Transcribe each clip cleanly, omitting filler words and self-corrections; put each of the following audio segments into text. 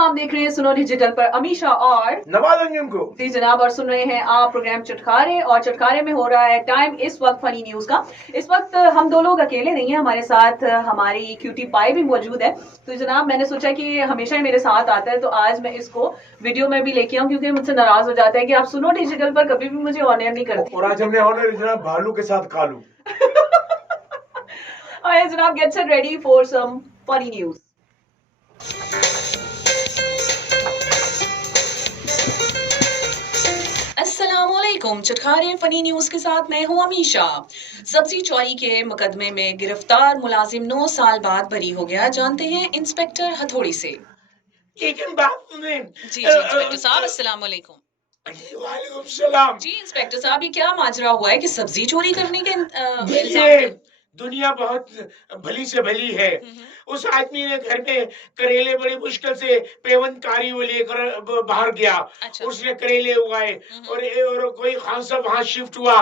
आप देख रहे हैं सुनो डिजिटल पर अमीशा और नवाज अंजुम को। जी जनाब, और सुन रहे हैं आप प्रोग्राम चटखारे, और चटखारे में हो रहा है टाइम इस वक्त फनी न्यूज का। इस वक्त हम दो लोग अकेले नहीं हैं, हमारे साथ हमारी क्यूटी पाई भी मौजूद है। तो जनाब मैंने सोचा कि हमेशा ही मेरे साथ आता है, तो आज मैं इसको वीडियो में भी लेके आऊं, क्योंकि मुझसे नाराज हो जाता है कि आप सुनो डिजिटल पर कभी भी मुझे ऑनर नहीं करते। और आज हमने ऑनर जनाब भालू के साथ कालू। और जनाब gets it ready for some funny news. अस्सलामुअलैकुम, चटखारे फनी न्यूज के साथ मैं हूं अमीशा। सब्जी चोरी के मुकदमे में गिरफ्तार मुलाजिम 9 साल बाद बरी हो गया। जानते हैं इंस्पेक्टर हथौड़ी से। लेकिन बात सुने। जी इंस्पेक्टर साहब, अस्सलामुअलैकुम। वालेकुम सलाम। जी इंस्पेक्टर साहब, ये क्या माजरा हुआ है कि सब्जी चोरी करने के देखिए, दुनिया बहुत भली से भली है। उस आदमी ने घर में करेले बड़ी मुश्किल से पेवनकारी वो लेकर बाहर गया। अच्छा। उसने करेले उगाए और कोई खान साहब वहां शिफ्ट हुआ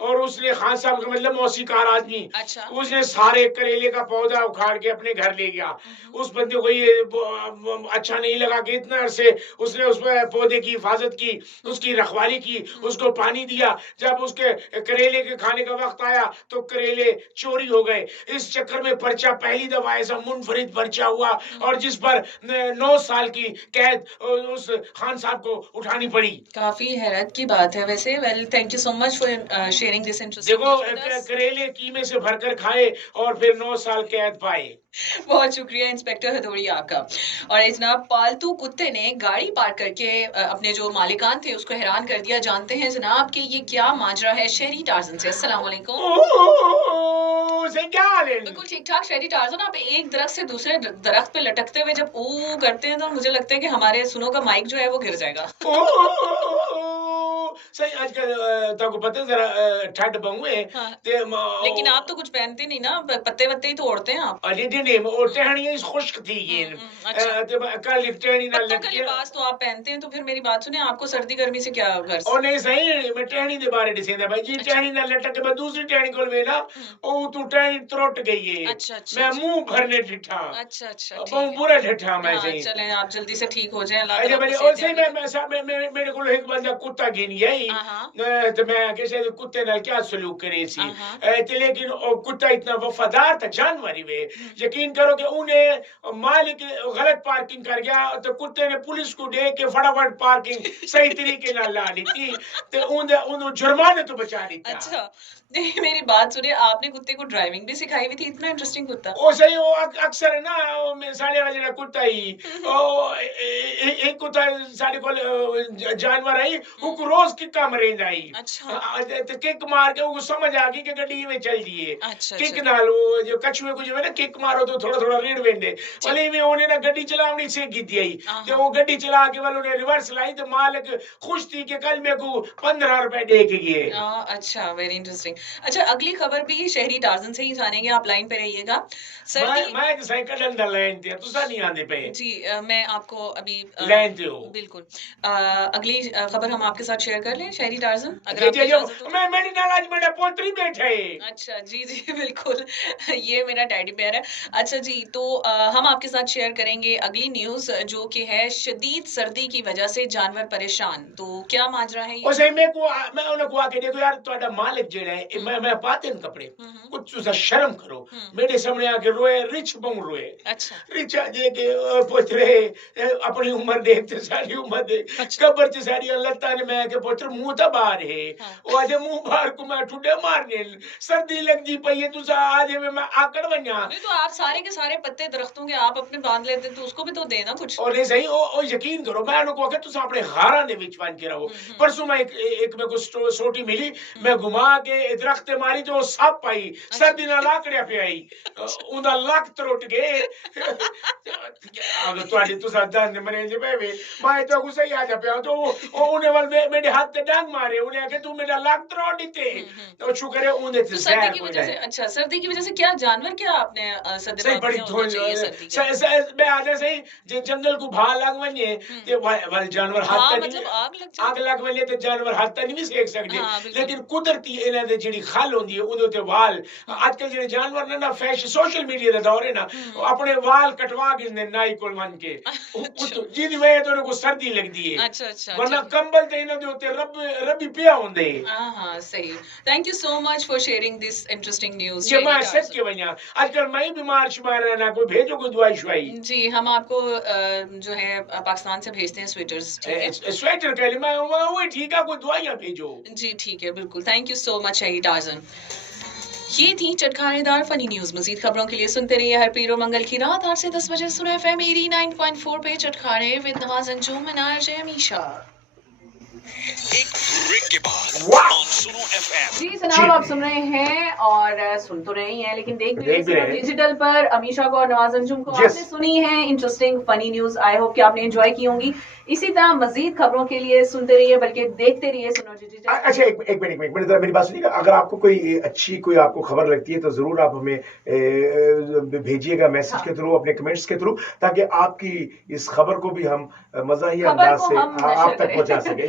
और उसने खान साहब का मतलब मौसीकार आदमी। अच्छा। उसने सारे करेले का पौधा उखाड़ के अपने घर ले गया। उस बंदे को ये अच्छा नहीं लगा कि इतना अरसे उसने उस पौधे की हिफाजत की, उसकी रखवाली की, उसको पानी दिया। जब उसके करेले के खाने का वक्त आया तो करेले चोरी हो गए। इस चक्कर में पर्चा पहली दफा ऐसा मुनफरिद पर्चा हुआ और जिस पर 9 साल की कैद उस खान साहब को उठानी पड़ी। काफी हैरत की बात है वैसे। Well, thank you so much for sharing this interesting. देखो, करेले कीमे से भरकर खाए और फिर 9 साल कैद पाए। बहुत शुक्रिया इंस्पेक्टर हथौड़ी आपका। और जनाब, पालतू कुत्ते ने गाड़ी पार्क करके अपने जो मालिकान थे उसको हैरान कर दिया। जानते हैं जनाब कि ये क्या माजरा है। शहरी टार्जन से। अस्सलाम वालेकुम। बिल्कुल ठीक ठाक शहरी टार्जन। आप एक दरख्त से दूसरे दरख्त पे लटकते हुए जब ओ करते हैं तो मुझे लगता है कि हमारे सुनो का माइक जो है वो गिर जाएगा। सही आजकल तो पता है जरा ठंड बहुए। हाँ। लेकिन आप तो कुछ पहनते नहीं ना, पत्ते वत्ते ही तो ओढ़ते हैं आप। अरे नहीं वो टहनी खुश्क थी ये। अच्छा। कल टहनी ना पत्तों का लिबास तो आप पहनते हैं, तो फिर मेरी बात सुने, आपको सर्दी गर्मी से क्या गर्ज? और नहीं सही मैं टहनी दे बारे दिसेंदा भाई जी। टहनी ना लटक के मैं दूसरी टहनी कोल वेला ओ तू टहनी त्रुट गई है। अच्छा अच्छा। मैं मुंह भरने ठिठा। अच्छा अच्छा। बहुत बुरा ठिठा मैं सही। चलें आप जल्दी से ठीक हो जाएं। अल्लाह अरे ताला मेरे आपको और सेहत सही मैं मेरे को एक बंदा कुत्ता गिन गई तो मैं कैसे कुत्ते नाल क्या सलूक करे सी। ते लेकिन ओ कुत्ता इतना वफादार था जानवर ही वे। यकीन करो कि उन्हें मालिक गलत पार्किंग कर गया तो कुत्ते ने पुलिस को दे के फटाफट पार्किंग सही तरीके नाल ला दी थी ते उन जुर्माने तो बचा दी। अच्छा, मेरी बात सुनिए, आपने कुत्ते को ड्राइविंग भी सिखाई हुई थी? इतना इंटरेस्टिंग कुत्ता। ओ सही वो अक्सर है ना वो साढ़े वाला जेड़ा कुत्ता ही ओ एक कुत्ता साढ़े को जानवर आई वो रोज किक मरेंद आई। अच्छा। तो किक मार के वो समझ आ गई कि गड्डी में चल दिए। अच्छा। किक नाल वो जो कछुए को जो है ना किक मारो तो थोड़ा थोड़ा रीड वेंदे वाले में उन्हें ना गड्डी चलावनी से की दी आई। तो वो गड्डी चला के वालों ने रिवर्स लाई तो मालिक खुश थी कि कल मेरे को 15 रुपए दे के गए। अच्छा, वेरी इंटरेस्टिंग। अच्छा, अगली खबर भी शहरी टार्जन से ही जानेंगे, आप लाइन पे रहिएगा। मैं तो साइकिल डंडा लाइन थी तुसा नहीं आंदे पे जी। मैं आपको अभी लाइन थी बिल्कुल अगली खबर हम आपके साथ शेयर कर लें। शहरी टार्जन अगर आपकी इजाजत हो। मैं मेरी नाल आज मेरा पोतरी बैठा है। अच्छा जी जी बिल्कुल। ये मेरा डैडी बेयर है। अच्छा जी, तो हम आपके साथ शेयर करेंगे अगली न्यूज, जो कि है शदीद सर्दी की वजह से जानवर परेशान। तो क्या माजरा है ये? उसे मैं उन्हें को आके देखो यार तुम्हारा मालिक जेड़ा है मैं पाते हैं कपड़े कुछ उसे शर्म करो। मेरे सामने आके रोए रिच बम रोए। अच्छा। रिच आजे के पुत्र अपनी उम्र देखते सारी उम्र देख कबर च सारी लत्ता ने मैं के पुत्र मुंह तो बाहर है वो आज मुंह बाहर को मैं ठुडे मारने सर्दी लगदी पई है तुसा आज मैं आकड़ बन्या। नहीं तो आप सारे के सारे पत्ते दरख्तों के आप अपने बांध लेते तो उसको भी तो देना कुछ। और नहीं सही ओ यकीन करो मैं उनको आके तुसा अपने हारा ने विच बन के रहो। परसों मैं एक मेरे को सोटी मिली मैं घुमा के दरख्त मारी तो सब पाई सर्दी ना लाकड़िया पे आई उनका लक त्रुट गए। अगर तुम्हारी तो साधा ने मरे जे बेबे मैं तो गुस्सा ही आ जा पे तो उन्हें वाल मेरे हाथ पे डांग मारे उन्हें आके तू मेरा लक त्रुट दीते तो शुक्र है उन्हें से सर्दी की वजह से। अच्छा, सर्दी की वजह से क्या जानवर क्या आपने सही बड़ी धोल मैं आ जा सही जंगल को भाग लग वने ते वाल जानवर हाथ मतलब आग लग वने ते जानवर हाथ नहीं सेक सकते। लेकिन कुदरती इन्हें ਜਿਹੜੀ ਖਲ ਹੁੰਦੀ ਹੈ ਉਹਦੇ ਉੱਤੇ ਵਾਲ ਅੱਜ ਕੱਲ ਜਿਹੜੇ ਜਾਨਵਰ ਨੇ ਨਾ ਫੈਸ਼ਨ ਸੋਸ਼ਲ ਮੀਡੀਆ ਦਾ ਦੌਰ ਹੈ ਨਾ ਆਪਣੇ ਵਾਲ ਕਟਵਾ ਕੇ ਨੇ ਨਾਈ ਕੋਲ ਮੰਨ ਕੇ ਜਿਹਦੀ ਵਜ੍ਹਾ ਤੋਂ ਉਹਨਾਂ ਨੂੰ ਸਰਦੀ ਲੱਗਦੀ ਹੈ ਵਰਨਾ ਕੰਬਲ ਤੇ ਇਹਨਾਂ ਦੇ ਉੱਤੇ ਰੱਬੀ ਪਿਆ ਹੁੰਦੇ हाँ सही thank you so much for sharing this interesting news जी मैं सच के वजह आजकल मैं बीमार शुमार है ना कोई भेजो कोई दवाई शुआई जी हम आपको जो है पाकिस्तान से भेजते हैं स्वेटर के लिए मैं वो ठीक है कोई दवाइयां भेजो जी ठीक है बिल्कुल थैंक यू सो मच शहीद आजम ये थी चटखारेदार फनी न्यूज मजीद खबरों के लिए सुनते रहिए हर पीर और मंगल की रात 8 से 10 बजे सुनो FM 89.4 पे चटखारे with Nawaz Anjum and RJ Amisha. एक ब्रेक के बाद सुनो FM। जी जनाब आप सुन रहे हैं और सुन तो रहे हैं लेकिन देख भी रहे हैं डिजिटल पर अमीशा को और नवाज अंजुम को आपने सुनी है interesting funny news I hope कि आपने एंजॉय की होंगी। इसी तरह मजीद खबरों के लिए सुनते रहिए बल्कि देखते रहिए सुनो डिजिटल। अच्छा एक मिनट मेरी बात सुनिएगा अगर आपको कोई अच्छी कोई आपको खबर लगती है तो जरूर आप हमें भेजिएगा मैसेज के थ्रू अपने कमेंट्स के थ्रू ताकि आपकी इस खबर को भी हम मज़ाहिया अंदाज से आप तक पहुंचा सकें।